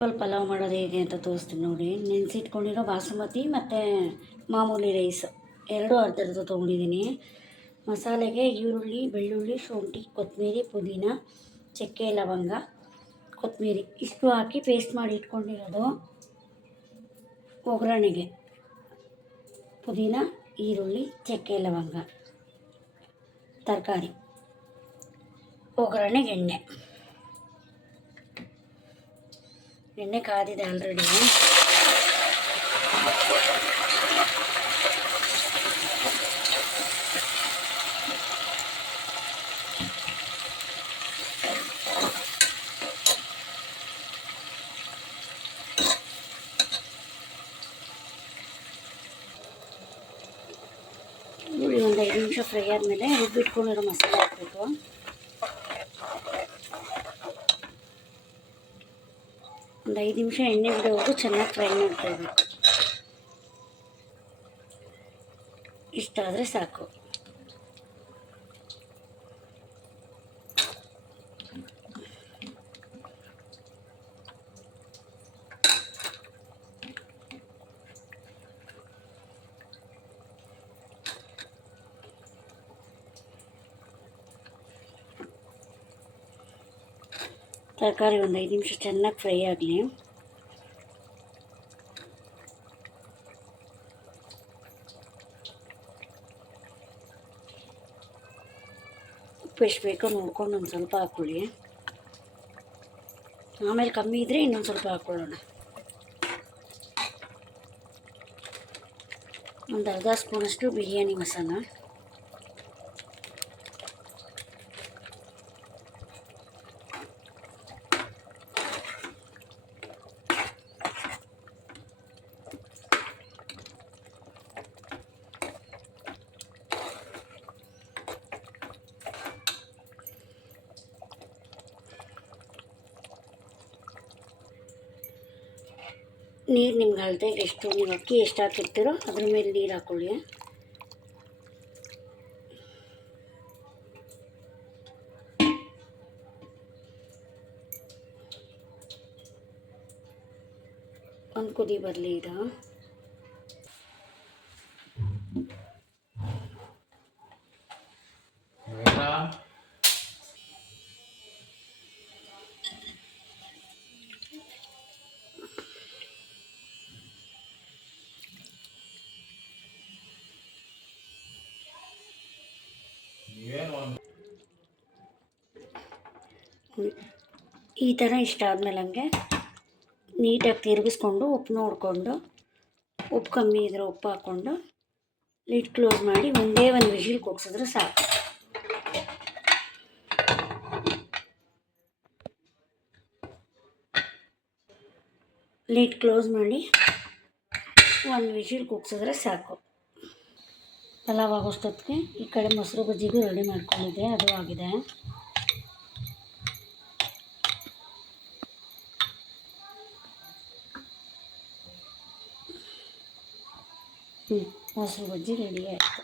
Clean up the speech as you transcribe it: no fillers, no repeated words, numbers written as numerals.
ಪಲಾವ್ ಮಾಡೋದು ಹೇಗೆ ಅಂತ ತೋರಿಸ್ತೀನಿ ನೋಡಿ. ನೆನೆಸಿಟ್ಕೊಂಡಿರೋ ಬಾಸುಮತಿ ಮತ್ತು ಮಾಮೂಲಿ ರೈಸ್ ಎರಡೂ ಅರ್ಧರ್ಧ ತೊಗೊಂಡಿದ್ದೀನಿ. ಮಸಾಲೆಗೆ ಈರುಳ್ಳಿ, ಬೆಳ್ಳುಳ್ಳಿ, ಶುಂಠಿ, ಕೊತ್ತಂಬರಿ, ಪುದೀನ, ಚಕ್ಕೆ, ಲವಂಗ, ಕೊತ್ತಂಬರಿ ಇಷ್ಟು ಹಾಕಿ ಪೇಸ್ಟ್ ಮಾಡಿ ಇಟ್ಕೊಂಡಿರೋದು. ಒಗ್ಗರಣೆಗೆ ಪುದೀನ, ಈರುಳ್ಳಿ, ಚಕ್ಕೆ, ಲವಂಗ, ತರಕಾರಿ, ಒಗ್ಗರಣೆಗೆ ಎಣ್ಣೆ ಕಾದಿದೆ ಆಲ್ರೆಡಿ. ಈರುಳ್ಳಿ ಒಂದು 5 ನಿಮಿಷ ಫ್ರೈ ಆದಮೇಲೆ ರುಬ್ಬಿಟ್ಕೊಂಡಿರೋ ಮಸಾಲೆ ಹಾಕಬೇಕು. ಒಂದು 5 ನಿಮಿಷ ಎಣ್ಣೆ ಬಿಡೋವರೆಗೂ ಚೆನ್ನಾಗಿ ಫ್ರೈ ಮಾಡ್ಕೊಳ್ಬೇಕು. ಇಷ್ಟಾದರೆ ಸಾಕು. ತರಕಾರಿ ಒಂದು 5 ನಿಮಿಷ ಚೆನ್ನಾಗಿ ಫ್ರೈ ಆಗಲಿ. ಉಪ್ಪು ಎಷ್ಟು ಬೇಕೋ ನೋಡ್ಕೊಂಡು ಒಂದು ಸ್ವಲ್ಪ ಹಾಕ್ಕೊಳ್ಳಿ. ಆಮೇಲೆ ಕಮ್ಮಿ ಇದ್ದರೆ ಇನ್ನೊಂದು ಸ್ವಲ್ಪ ಹಾಕ್ಕೊಳ್ಳೋಣ. ಒಂದು ಅರ್ಧ ಸ್ಪೂನಷ್ಟು ಬಿರಿಯಾನಿ ಮಸಾಲ, ನೀರು ನಿಮ್ಗೆ ಅಳತೆ ಎಷ್ಟು ನೀವು ಅಕ್ಕಿ ಎಷ್ಟು ಹಾಕಿರ್ತೀರೋ ಅದ್ರ ಮೇಲೆ ನೀರು ಹಾಕ್ಕೊಳ್ಳಿ. ಒಂದು ಕುದಿ ಬರಲಿ ಇದು. ಈ ಥರ ಇಷ್ಟ ಆದಮೇಲೆ ಹಂಗೆ ನೀಟಾಗಿ ತಿರುಗಿಸ್ಕೊಂಡು ಉಪ್ಪು ನೋಡಿಕೊಂಡು, ಉಪ್ಪು ಕಮ್ಮಿ ಇದ್ದರೆ ಉಪ್ಪು ಹಾಕ್ಕೊಂಡು ಲಿಡ್ ಕ್ಲೋಸ್ ಮಾಡಿ ಒಂದೇ ಒಂದು ವಿಷಿಲ್ ಕೂಗ್ಸಿದ್ರೆ ಸಾಕು. ಲಿಡ್ ಕ್ಲೋಸ್ ಮಾಡಿ ಒಂದು ವಿಷಿಲ್ ಕೂಗ್ಸಿದ್ರೆ ಸಾಕು. ಪಲಾವ್ ಆಗೋಷ್ಟೊತ್ತಿಗೆ ಈ ಕಡೆ ಮೊಸರು ಬಜ್ಜಿಗೂ ರೆಡಿ ಮಾಡ್ಕೊಂಡಿದ್ದೆ, ಅದು ಆಗಿದೆ. ಮೊಸರು ಬಜ್ಜಿ ರೆಡಿ ಆಯಿತು.